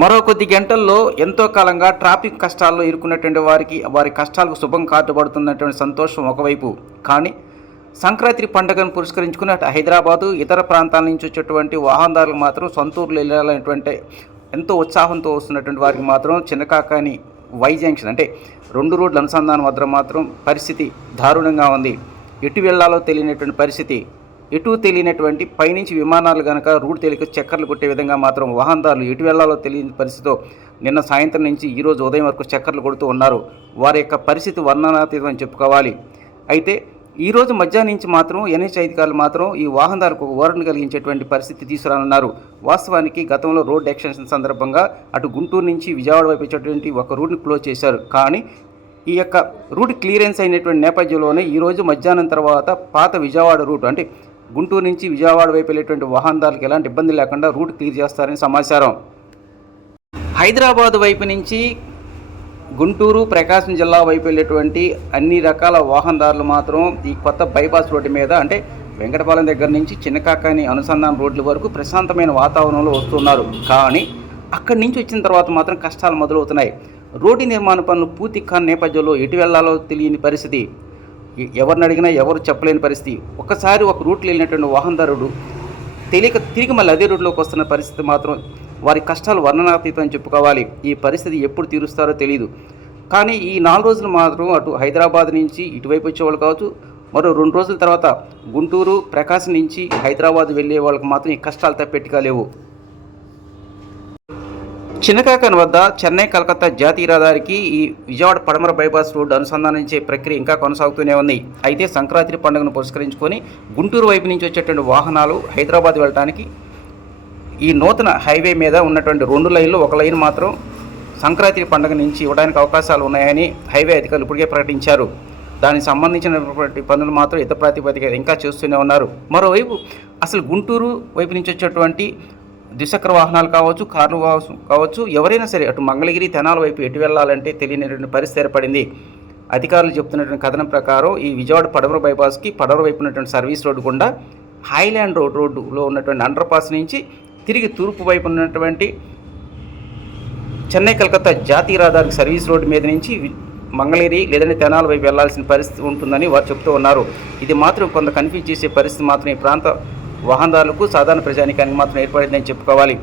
మరో కొద్ది గంటల్లో ఎంతో కాలంగా ట్రాఫిక్ కష్టాల్లో ఇరుక్కున్నటువంటి వారి కష్టాలకు శుభం కాటుపడుతున్నటువంటి సంతోషం ఒకవైపు. కానీ సంక్రాంతి పండుగను పురస్కరించుకుని హైదరాబాదు ఇతర ప్రాంతాల నుంచి వచ్చేటువంటి వాహనదారులకు మాత్రం సొంత ఊర్లు వెళ్ళాలనేటువంటి ఎంతో ఉత్సాహంతో వస్తున్నటువంటి వారికి మాత్రం చిన్నకాకాని వై జంక్షన్ అంటే 2 రోడ్ల అనుసంధానం వద్ద మాత్రం పరిస్థితి దారుణంగా ఉంది. ఎటు వెళ్లాలో తెలియనటువంటి పరిస్థితి. ఎటు తెలియనటువంటి పైనుంచి విమానాలు కనుక రూట్ తెలియక చక్కర్లు కొట్టే విధంగా మాత్రం వాహనదారులు ఎటు వెళ్లాలో తెలియని పరిస్థితితో నిన్న సాయంత్రం నుంచి ఈరోజు ఉదయం వరకు చక్కర్లు కొడుతూ ఉన్నారు. వారి యొక్క పరిస్థితి వర్ణనాతీతం అని చెప్పుకోవాలి. అయితే ఈరోజు మధ్యాహ్నం నుంచి మాత్రం ఎన్హెచ్ అధికారులు మాత్రం ఈ వాహనదారులకు ఊరటను కలిగించేటువంటి పరిస్థితి తీసుకురానున్నారు. వాస్తవానికి గతంలో రోడ్ ఎక్స్టెన్షన్ సందర్భంగా అటు గుంటూరు నుంచి విజయవాడ వైపు వచ్చేటువంటి ఒక రూట్ని క్లోజ్ చేశారు. కానీ ఈ యొక్క రూట్ క్లియరెన్స్ అయినటువంటి నేపథ్యంలోనే ఈరోజు మధ్యాహ్నం తర్వాత పాత విజయవాడ రూట్ అంటే గుంటూరు నుంచి విజయవాడ వైపు వెళ్ళేటువంటి వాహనదారులకు ఎలాంటి ఇబ్బంది లేకుండా రూట్ క్లియర్ చేస్తారని సమాచారం. హైదరాబాద్ వైపు నుంచి గుంటూరు ప్రకాశం జిల్లా వైపు వెళ్ళేటువంటి అన్ని రకాల వాహనదారులు మాత్రం ఈ కొత్త బైపాస్ రోడ్డు మీద అంటే వెంకటపాలెం దగ్గర నుంచి చిన్నకాకాని అనుసంధానం రోడ్ల వరకు ప్రశాంతమైన వాతావరణంలో వస్తున్నారు. కానీ అక్కడి నుంచి వచ్చిన తర్వాత మాత్రం కష్టాలు మొదలవుతున్నాయి. రోడ్డు నిర్మాణ పనులు పూర్తి కాని నేపథ్యంలో ఎటు వెళ్లాలో తెలియని పరిస్థితి. ఎవరిని అడిగినా ఎవరు చెప్పలేని పరిస్థితి. ఒక్కసారి ఒక రూట్లో వెళ్ళినటువంటి వాహనదారుడు తెలియక తిరిగి మళ్ళీ అదే రూట్లోకి వస్తున్న పరిస్థితి మాత్రం వారి కష్టాలు వర్ణనాతీతం అని చెప్పుకోవాలి. ఈ పరిస్థితి ఎప్పుడు తీరుస్తారో తెలియదు. కానీ ఈ 4 రోజులు మాత్రం అటు హైదరాబాద్ నుంచి ఇటువైపు వచ్చేవాళ్ళు కావచ్చు, మరో 2 రోజుల తర్వాత గుంటూరు ప్రకాశం నుంచి హైదరాబాద్ వెళ్ళే వాళ్ళకి మాత్రం ఈ కష్టాలు తప్పెట్టుగా లేవు. చిన్నకాకాని వద్ద చెన్నై కలకత్తా జాతీయ రహదారికి ఈ విజయవాడ పడమర బైపాస్ రోడ్డు అనుసంధానించే ప్రక్రియ ఇంకా కొనసాగుతూనే ఉంది. అయితే సంక్రాంతి పండుగను పురస్కరించుకొని గుంటూరు వైపు నుంచి వచ్చేటువంటి వాహనాలు హైదరాబాద్ వెళ్ళడానికి ఈ నూతన హైవే మీద ఉన్నటువంటి 2 లైన్లు ఒక లైన్ మాత్రం సంక్రాంతి పండుగ నుంచి ఇవ్వడానికి అవకాశాలు ఉన్నాయని హైవే అధికారులు ఇప్పటికే ప్రకటించారు. దానికి సంబంధించినటువంటి పనులు మాత్రం యుద్ధ ప్రాతిపదిక ఇంకా చేస్తూనే ఉన్నారు. మరోవైపు అసలు గుంటూరు వైపు నుంచి వచ్చేటువంటి ద్విచక్ర వాహనాలు కావచ్చు, కార్లు కావచ్చు, ఎవరైనా సరే అటు మంగళగిరి తెనాల వైపు ఎటు వెళ్ళాలంటే తెలియనటువంటి పరిస్థితి ఏర్పడింది. అధికారులు చెప్తున్నటువంటి కథనం ప్రకారం ఈ విజయవాడ పడమర బైపాస్కి పడమర వైపు ఉన్నటువంటి సర్వీస్ రోడ్డు గుండా హైలాండ్ రోడ్డులో ఉన్నటువంటి అండర్ పాస్ నుంచి తిరిగి తూర్పు వైపు ఉన్నటువంటి చెన్నై కలకత్తా జాతీయ రహదారికి సర్వీస్ రోడ్డు మీద నుంచి మంగళగిరి లేదంటే తెనాల వైపు వెళ్లాల్సిన పరిస్థితి ఉంటుందని వారు చెప్తూ ఉన్నారు. ఇది మాత్రం కొంత కన్ఫ్యూజ్ చేసే పరిస్థితి మాత్రం ఈ ప్రాంత వాహనదారులకు సాధారణ ప్రజానికానికి మాత్రం ఏర్పడిందని చెప్పుకోవాలి.